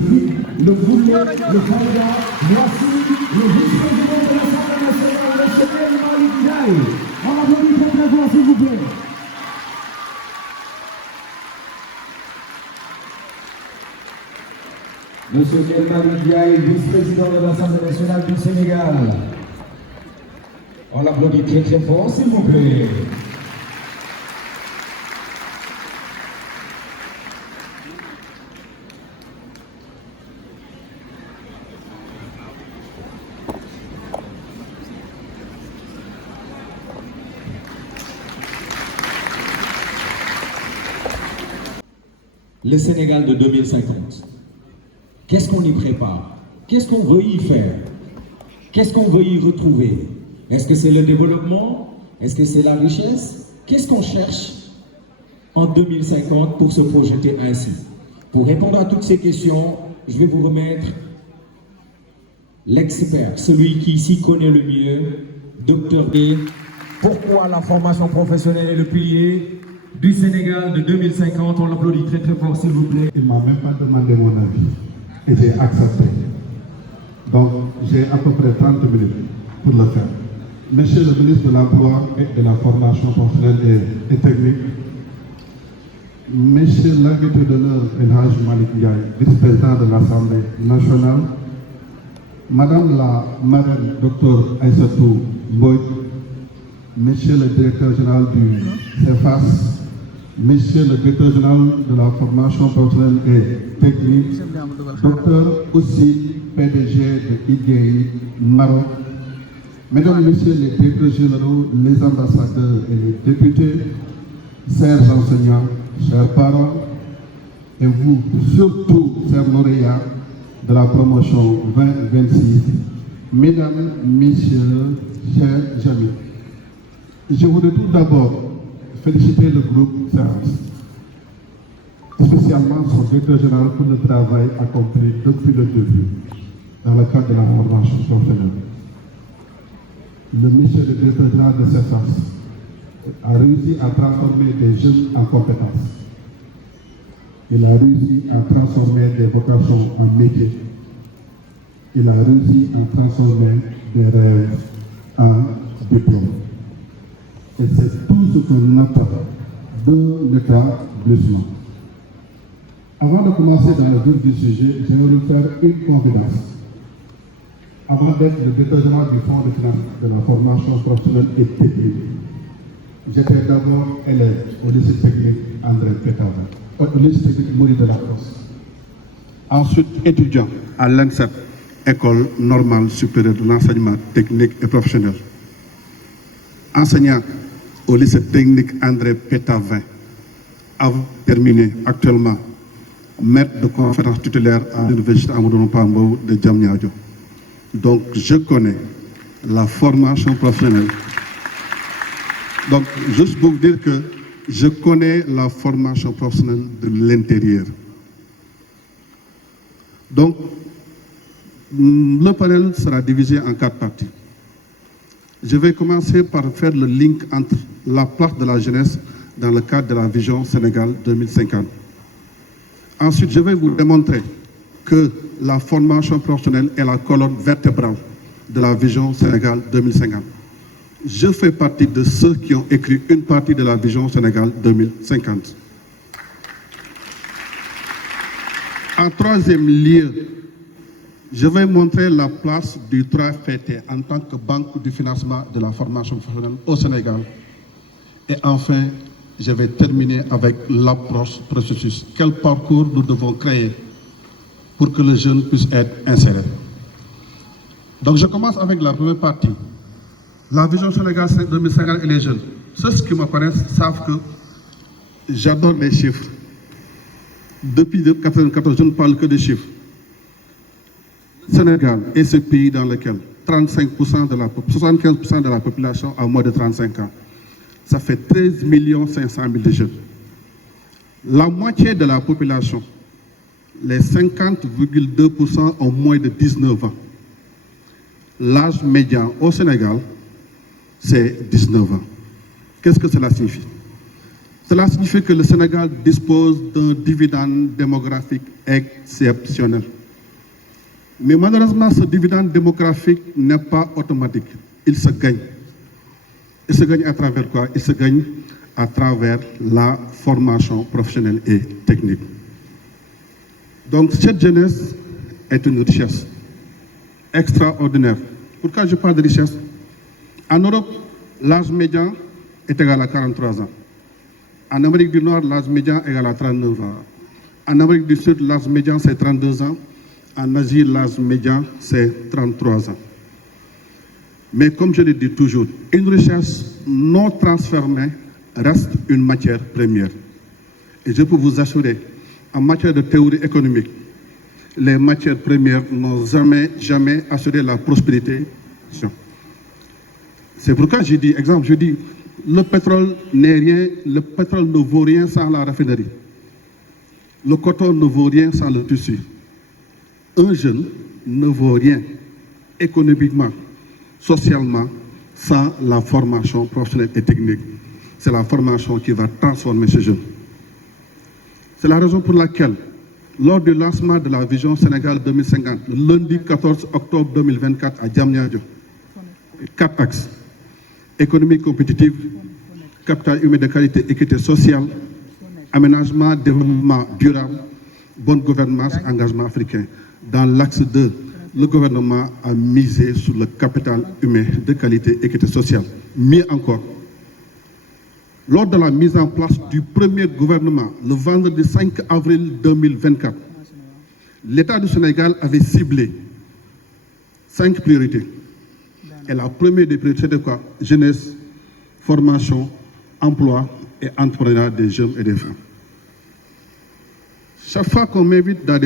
fric, le boulet, le candidat. Voici le vice-président de l'Assemblée nationale, M. El Malick Ndiaye. On applaudit très très fort, s'il vous plaît. Monsieur El Malick Ndiaye, vice-président de l'Assemblée nationale du Sénégal. On l'applaudit très très fort, s'il vous plaît. Le Sénégal de 2050. Qu'est-ce qu'on y prépare? Qu'est-ce qu'on veut y faire? Qu'est-ce qu'on veut y retrouver? Est-ce que c'est le développement? Est-ce que c'est la richesse? Qu'est-ce qu'on cherche en 2050 pour se projeter ainsi? Pour répondre à toutes ces questions, je vais vous remettre l'expert, celui qui s'y connaît le mieux, Dr D. Pourquoi la formation professionnelle est le pilier du Sénégal de 2050? On l'applaudit très très fort, s'il vous plaît. Il ne m'a même pas demandé mon avis et j'ai accepté. Donc j'ai à peu près 30 minutes pour le faire. Monsieur le ministre de l'Emploi et de la formation professionnelle et technique, Monsieur l'invité d'honneur El Hadj Malick Ndiaye, vice-président de l'Assemblée nationale, Madame la marraine Dr Aïssatou Mbodj, Monsieur le directeur général du CEFAS, Monsieur le directeur général de la formation professionnelle et technique, Dr Oussi, PDG de IGEI Maroc, Mesdames, Messieurs les directeurs généraux, les ambassadeurs et les députés, chers enseignants, chers parents, et vous, surtout, chers lauréats de la promotion 2026, Mesdames, Messieurs, chers amis, je voudrais tout d'abord féliciter le groupe SEANS, spécialement son directeur général pour le travail accompli depuis le début dans le cadre de la formation professionnelle. Le monsieur le directeur général de CEFAS a réussi à transformer des jeunes en compétences. Il a réussi à transformer des vocations en métiers. Il a réussi à transformer des rêves en diplômes. Et c'est tout ce qu'on attend d'un établissement. Avant de commencer dans le vif du sujet, j'aimerais faire une confidence. Avant d'être le directeur général du Fonds de finance de la formation professionnelle et technique, j'étais d'abord élève au lycée technique André Pétavin, au lycée technique Maurice Delacrosse. Ensuite, étudiant à l'ENSEP, École normale supérieure de l'enseignement technique et professionnel. Enseignant au lycée technique André Pétavin, avant terminé actuellement maître de conférence tutélaire à l'université Amadou Pambo de Diamniadio. Donc je connais la formation professionnelle. Donc juste pour vous dire que je connais la formation professionnelle de l'intérieur. Donc le panel sera divisé en 4 parties. Je vais commencer par faire le link entre la place de la jeunesse dans le cadre de la vision Sénégal 2050. Ensuite, je vais vous démontrer que la formation professionnelle est la colonne vertébrale de la vision Sénégal 2050. Je fais partie de ceux qui ont écrit une partie de la vision Sénégal 2050. En troisième lieu, je vais montrer la place du 3FPT en tant que banque du financement de la formation professionnelle au Sénégal. Et enfin, je vais terminer avec l'approche processus. Quel parcours nous devons créer pour que les jeunes puissent être insérés. Donc je commence avec la première partie. La vision Sénégal 2050 et les jeunes. Ceux qui me connaissent savent que j'adore les chiffres. Depuis 1994, je ne parle que des chiffres. Sénégal est ce pays dans lequel 75% de la population a moins de 35 ans. Ça fait 13 500 000 de jeunes. La moitié de la population, les 50,2% ont moins de 19 ans. L'âge médian au Sénégal, c'est 19 ans. Qu'est-ce que cela signifie? Cela signifie que le Sénégal dispose d'un dividende démographique exceptionnel. Mais malheureusement, ce dividende démographique n'est pas automatique. Il se gagne. Il se gagne à travers quoi? Il se gagne à travers la formation professionnelle et technique. Donc cette jeunesse est une richesse extraordinaire. Pourquoi je parle de richesse? En Europe, l'âge médian est égal à 43 ans. En Amérique du Nord, l'âge médian est égal à 39 ans. En Amérique du Sud, l'âge médian c'est 32 ans. En Asie, l'âge médian c'est 33 ans. Mais comme je le dis toujours, une richesse non transformée reste une matière première. Et je peux vous assurer, en matière de théorie économique, les matières premières n'ont jamais assuré la prospérité. C'est pourquoi je dis, le pétrole n'est rien, le pétrole ne vaut rien sans la raffinerie. Le coton ne vaut rien sans le tissu. Un jeune ne vaut rien économiquement, socialement, sans la formation professionnelle et technique. C'est la formation qui va transformer ce jeune. C'est la raison pour laquelle, lors du lancement de la vision Sénégal 2050, le lundi 14 octobre 2024 à Diamniadio, 4 axes: économie compétitive, capital humain de qualité, équité sociale, aménagement, développement durable, bonne gouvernance, engagement africain. Dans l'axe 2, le gouvernement a misé sur le capital humain de qualité, équité sociale. Mieux encore, lors de la mise en place du premier gouvernement, le vendredi 5 avril 2024, l'État du Sénégal avait ciblé 5 priorités. Et la première des priorités, c'est de quoi? Jeunesse, formation, emploi et entrepreneuriat des jeunes et des femmes. Chaque fois qu'on m'invite dans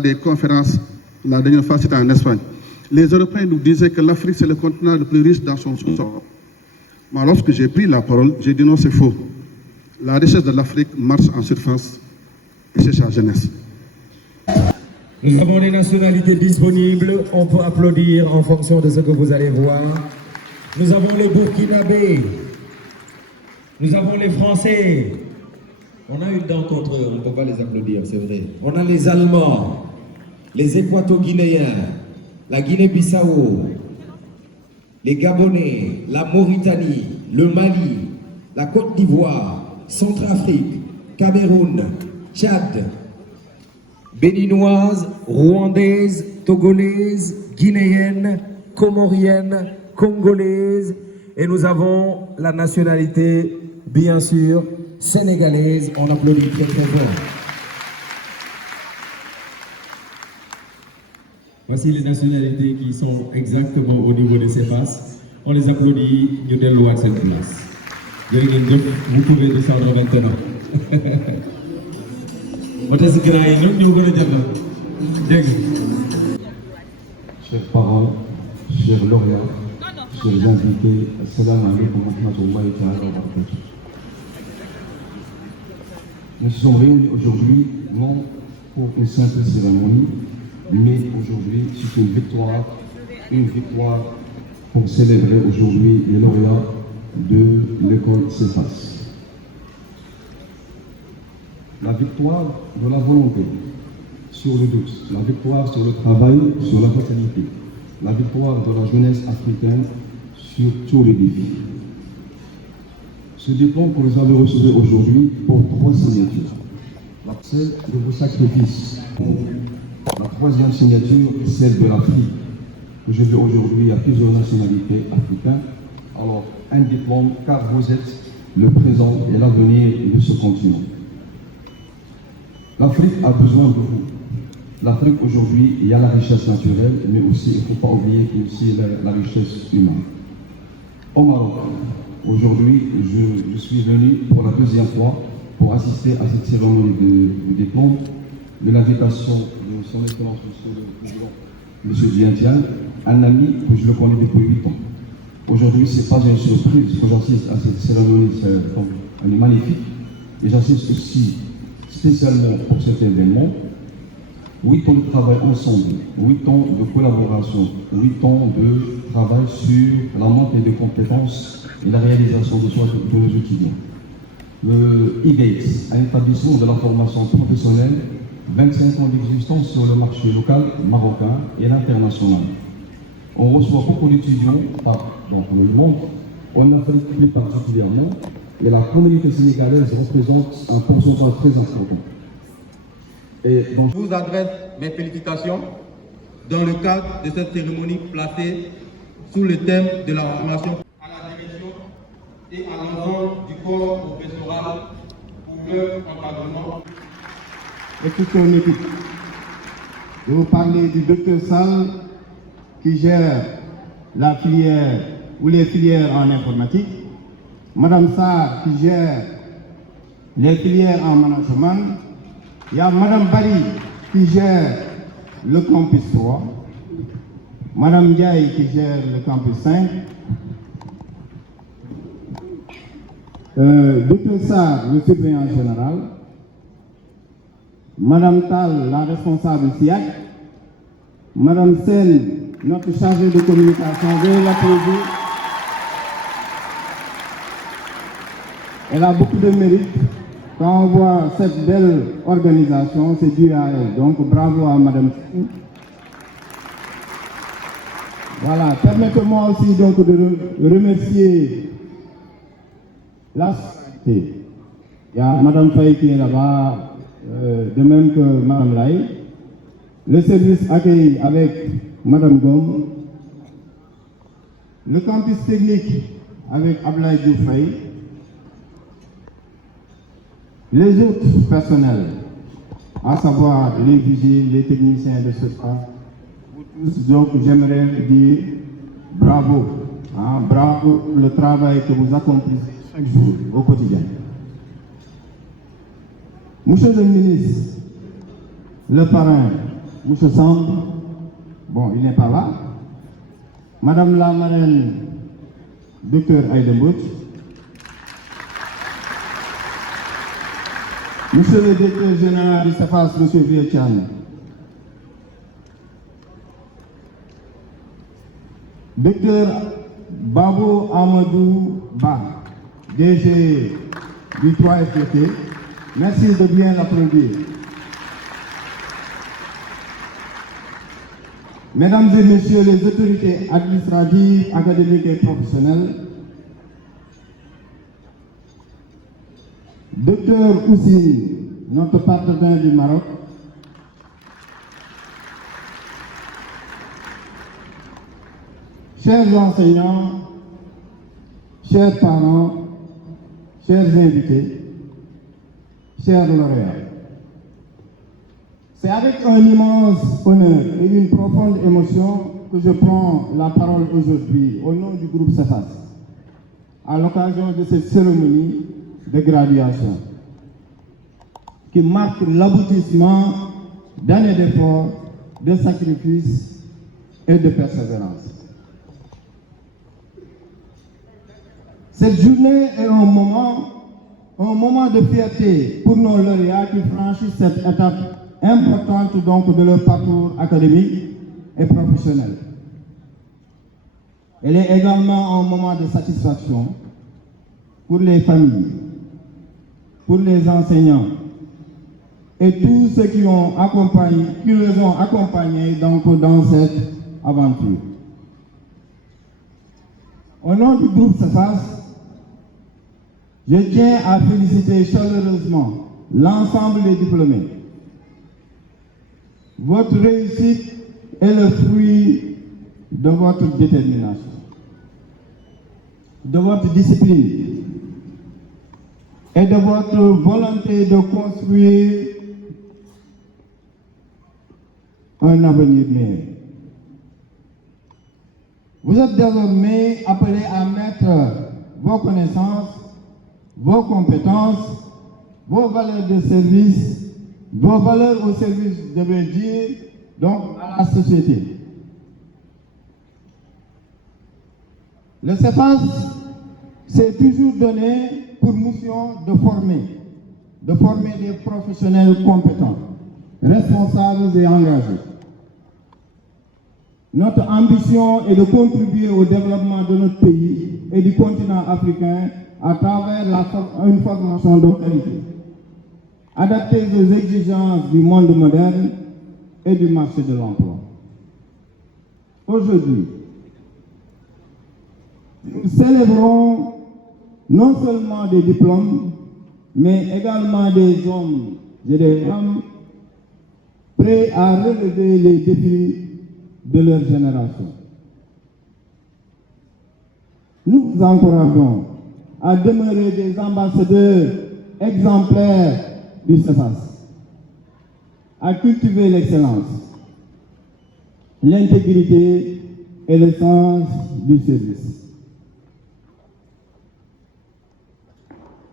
des conférences, la dernière fois c'était en Espagne, les Européens nous disaient que l'Afrique c'est le continent le plus riche dans son sous-sol. Mais lorsque j'ai pris la parole, j'ai dit non, c'est faux. La richesse de l'Afrique marche en surface et c'est sa jeunesse. Nous avons les nationalités disponibles, on peut applaudir en fonction de ce que vous allez voir. Nous avons les Burkinabés, nous avons les Français. On a une dent contre eux, on ne peut pas les applaudir, c'est vrai. On a les Allemands, les Équato-Guinéens, la Guinée-Bissau, les Gabonais, la Mauritanie, le Mali, la Côte d'Ivoire, Centrafrique, Cameroun, Tchad, béninoises, rwandaises, togolaises, guinéennes, comoriennes, congolaises, et nous avons la nationalité, bien sûr, sénégalaise. On applaudit très très fort. Voici les nationalités qui sont exactement au niveau de ces faces. On les applaudit, nous donnons à cette place. Vous pouvez descendre maintenant. Chers parents, chers lauréats, chers invités, assalamu alaikum wa rahmatullahi ta'ala wa barakatuh. Nous sommes réunis aujourd'hui non pour une simple cérémonie, mais aujourd'hui c'est une victoire pour célébrer aujourd'hui les lauréats de l'école CEFAS. La victoire de la volonté sur le doute, la victoire sur le travail, sur la fatalité, la victoire de la jeunesse africaine sur tous les défis. Ce diplôme que vous avez reçu aujourd'hui pour 3 signatures. Celle de vos sacrifices. La 3e signature, celle de l'Afrique, que je veux aujourd'hui à plusieurs nationalités africaines. Alors, un diplôme, car vous êtes le présent et l'avenir de ce continent. L'Afrique a besoin de vous. L'Afrique aujourd'hui, il y a la richesse naturelle, mais aussi, il ne faut pas oublier qu'il y a aussi la richesse humaine. Au Maroc, aujourd'hui, je suis venu pour la 2e fois pour assister à cette cérémonie de diplôme, de l'invitation de son Excellence Monsieur le Président, M. Dientien, un ami que je le connais depuis 8 ans. Aujourd'hui, ce n'est pas une surprise que j'assiste à cette cérémonie, elle est magnifique, et j'assiste aussi spécialement pour cet événement. 8 ans de travail ensemble, 8 ans de collaboration, 8 ans de travail sur la montée de compétences et la réalisation de soi de nos étudiants. IGATES, un établissement de la formation professionnelle, 25 ans d'existence sur le marché local marocain et l'international. On reçoit beaucoup d'étudiants dans le monde, en Afrique plus particulièrement, et la communauté sénégalaise représente un pourcentage très important. Et donc, je vous adresse mes félicitations dans le cadre de cette cérémonie placée sous le thème de la formation à la direction et à l'ensemble du corps professoral pour leur encadrement. Et toute son équipe. Je vous parler du docteur Sall qui gère la filière ou les filières en informatique, Madame Sarr qui gère les filières en management, il y a Madame Barry qui gère le campus 3, Madame Ndiaye qui gère le campus 5, Docteur Sarr, le surveillant général, Madame Tal, la responsable SIAC, Madame Sen, notre chargée de communication, veuillez l'applaudir. Elle a beaucoup de mérite. Quand on voit cette belle organisation, c'est dû à elle. Donc bravo à Madame Sen. Voilà, permettez-moi aussi donc de remercier la société. Il y a Madame Faye qui est là-bas, de même que Madame Lai. Le service accueilli avec Madame Gom. Le campus technique avec Ablaye Dioufay. Les autres personnels, à savoir les vigiles, les techniciens de ce pas, vous tous, donc j'aimerais dire bravo. Bravo pour le travail que vous accomplissez chaque jour au quotidien. Monsieur le ministre, le parrain, Monsieur Samb, bon, il n'est pas là. Madame la marraine, Docteur Aïdembout. Monsieur le directeur général du SAFAS, Monsieur Vietchan. Docteur Babo Amadou Ba, DG du 3FDT. Merci de bien l'applaudir. Mesdames et messieurs les autorités administratives, académiques et professionnelles, Docteur Oussine, notre partenaire du Maroc, chers enseignants, chers parents, chers invités, chers lauréats, c'est avec un immense honneur et une profonde émotion que je prends la parole aujourd'hui au nom du groupe SAFAS, à l'occasion de cette cérémonie de graduation qui marque l'aboutissement d'années d'efforts, de sacrifices et de persévérance. Cette journée est un moment de fierté pour nos lauréats qui franchissent cette étape importante donc de leur parcours académique et professionnel. Elle est également un moment de satisfaction pour les familles, pour les enseignants et tous ceux qui les ont accompagnés donc dans cette aventure. Au nom du groupe SAFAS, je tiens à féliciter chaleureusement l'ensemble des diplômés. Votre réussite est le fruit de votre détermination, de votre discipline et de votre volonté de construire un avenir meilleur. Vous êtes désormais appelés à mettre vos connaissances, vos compétences, vos valeurs de service, vos valeurs au service, je veux dire, donc à la société. Le SAFAS s'est toujours donné pour mission de former des professionnels compétents, responsables et engagés. Notre ambition est de contribuer au développement de notre pays et du continent africain à travers une formation de qualité, adaptée aux exigences du monde moderne et du marché de l'emploi. Aujourd'hui, nous célébrons non seulement des diplômes, mais également des hommes et des femmes prêts à relever les défis de leur génération. Nous vous encourageons à demeurer des ambassadeurs exemplaires du CEFAS, à cultiver l'excellence, l'intégrité et le sens du service.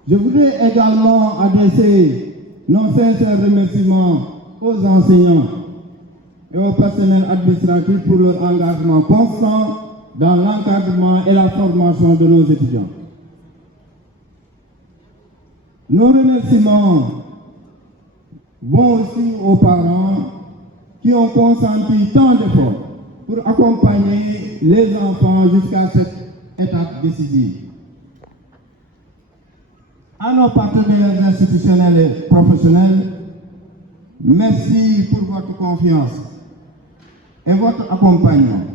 Je voudrais également adresser nos sincères remerciements aux enseignants et au personnel administratif pour leur engagement constant dans l'encadrement et la formation de nos étudiants. Nos remerciements vont aussi aux parents qui ont consenti tant d'efforts pour accompagner les enfants jusqu'à cette étape décisive. À nos partenaires institutionnels et professionnels, merci pour votre confiance et votre accompagnement.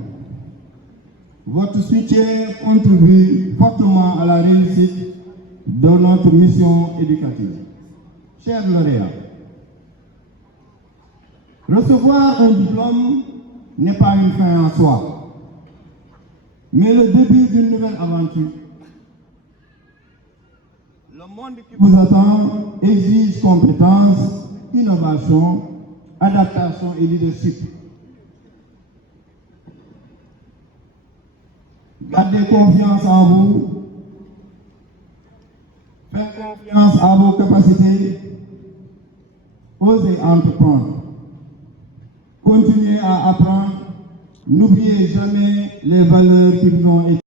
Votre soutien contribue fortement à la réussite de notre mission éducative. Chers lauréats, recevoir un diplôme n'est pas une fin en soi, mais le début d'une nouvelle aventure. Le monde qui vous attend exige compétences, innovation, adaptation et leadership. Gardez confiance en vous, faites confiance à vos capacités, osez entreprendre, continuez à apprendre, n'oubliez jamais les valeurs qui vous ont été